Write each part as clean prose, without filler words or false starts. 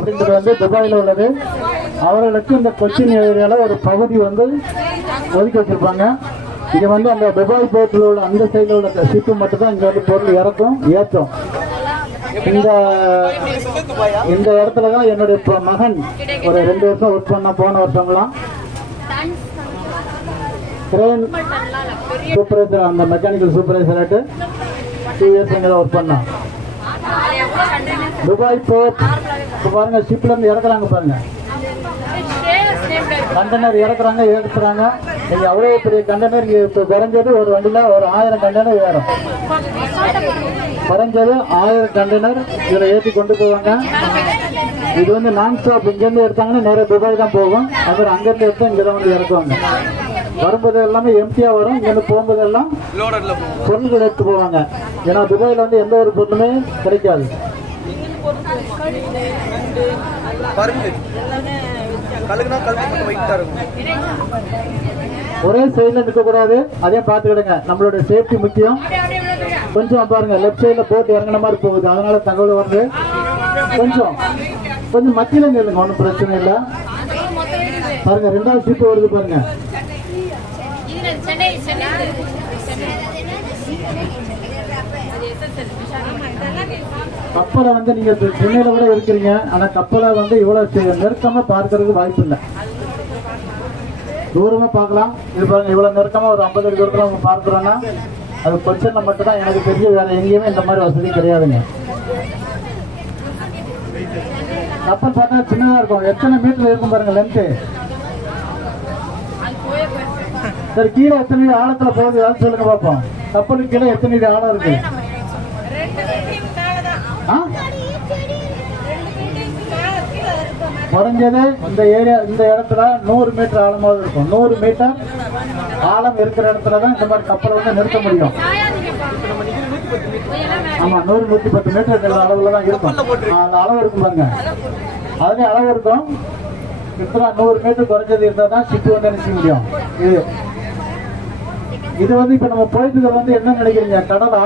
அப்படின்றது வந்து துபாயில் உள்ளது. அவர்களுக்கு இந்த கொச்சின் ஏரியால ஒரு பகுதி வந்து ஒதுக்கி வச்சிருப்பாங்க. இங்க வந்து அந்த துபாய் போர்ட்டில் உள்ள அந்த சைடில் உள்ள ஷிப்பு மட்டும் தான் இங்க வந்து பொருள் இறக்கும் ஏற்றும். இந்த இடத்துல தான் என்னுடைய மகன் ஒரு 2 வருஷம் ஒர்க் பண்ண போன வருஷம்லாம் ட்ரெயின் சூப்பர்வைசர், அந்த மெக்கானிக்கல் சூப்பர்வைசர் 2 இயர்ஸ் இங்கே தான் ஒர்க் பண்ணான். துபாய் போர்ட் பாருங்க, ஷிப்ல இருந்து இறக்குறாங்க பாருங்க, கண்டெய்னர் இறக்குறாங்க ஏற்றுறாங்க. நீங்க அவ்வளவு பெரிய கண்டெய்னர் இப்போ குறைஞ்சது ஒரு வண்டியில ஒரு 1000 கண்டெய்னர் ஏறும். குறைஞ்சது 1000 கண்டெய்னர் இதுல ஏற்றி கொண்டு போவாங்க. இது வந்து நான் ஸ்டாப். இங்கேருந்து எடுத்தாங்கன்னா நேராக துபாய் தான் போகும். அப்புறம் அங்கேருந்து எடுத்தா இங்கே தான் வந்து இறக்குவாங்க. வரும்போது எல்லாமே எம்டியா வரும். இங்கிருந்து போகும்போது எல்லாம் பொருள்கள் எடுத்து போவாங்க. ஏன்னா துபாயில வந்து எந்த ஒரு பொருளுமே கிடைக்காது. ஒரே சைட்ல நிற்க கூடாது, அதே பார்த்துக்கிடுங்க. நம்மளுடைய சேஃப்டி முக்கியம். கொஞ்சம் பாருங்க, லெப்ட் சைட்ல போட்டு இறங்கின மாதிரி போகுது, அதனால தகவல் வருது. கொஞ்சம் மத்தியில நில்லுங்க, ஒன்றும் பிரச்சனை இல்லை. பாருங்க 2வது ஷிப் வருது பாருங்க. கப்பலை வந்து நீங்க சென்னையில கூட இருக்கிறீங்க, ஆனா கப்பலை வந்து இவ்வளவு நெருக்கமா பார்க்கறதுக்கு வாய்ப்பு இல்லை. தூரமா பார்க்கலாம். இது பாருங்க, இவ்வளவு நெருக்கமா ஒரு 50 அடி தூரத்துல நம்ம பார்க்கிறோம்னா அது கொச்சின்ல மட்டும் தான் எனக்கு தெரிஞ்ச, வேற எங்கேயுமே இந்த மாதிரி வசதி கிடையாதுங்க. கப்பல் பார்த்தா சின்னதா இருக்கும். எத்தனை மீட்டர் இருக்கும் பாருங்க லென்த்து. சரி, கீழே எத்தனை ஆழத்துல போகுது சொல்லுங்க பார்ப்போம். கப்பலுக்கு கீழே எத்தனை ஆழம் இருக்கு? குறைஞ்சது இந்த ஏரியா, இந்த இடத்துல 100 மீட்டர் ஆழமாவது இருக்கும். 100 மீட்டர் ஆழம் இருக்கிற இடத்துலதான் இந்த மாதிரி கப்பலை வந்து நிறுத்த முடியும். ஆமா, 100-110 மீட்டர் அளவுல தான் இருக்கும். அந்த அளவு இருக்கும் பாருங்க, அதுலயே அளவு இருக்கும். கிட்டத்தட்ட 100 மீட்டர் குறைஞ்சது இருந்தா தான் ஷிப் வந்து நிற்க முடியும். இது வந்து இப்ப நம்ம போயிட்டு வந்து என்ன நினைக்கிறீங்க? கடலா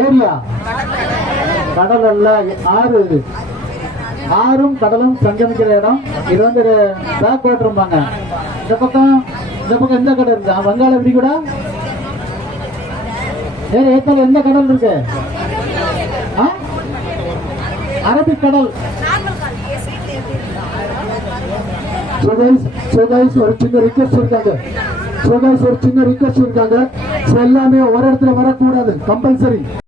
ஏரியா? கடல் அல்ல, ஆறு. இது ஆறும் கடலும் சங்கமிக்கிற இடம். இது வந்து பேக் வாட்டர்பாங்க. இந்த பக்கம் எந்த கடல் இருக்கு? வங்காள விரிகுடா. ஏத்தால எந்த கடல் இருக்கு? அரபிக் கடல். ஒரு சின்ன ரிக்வெஸ்ட் இருக்காங்க. எல்லாமே ஒரு இடத்துல வரக்கூடாது, கம்பல்சரி.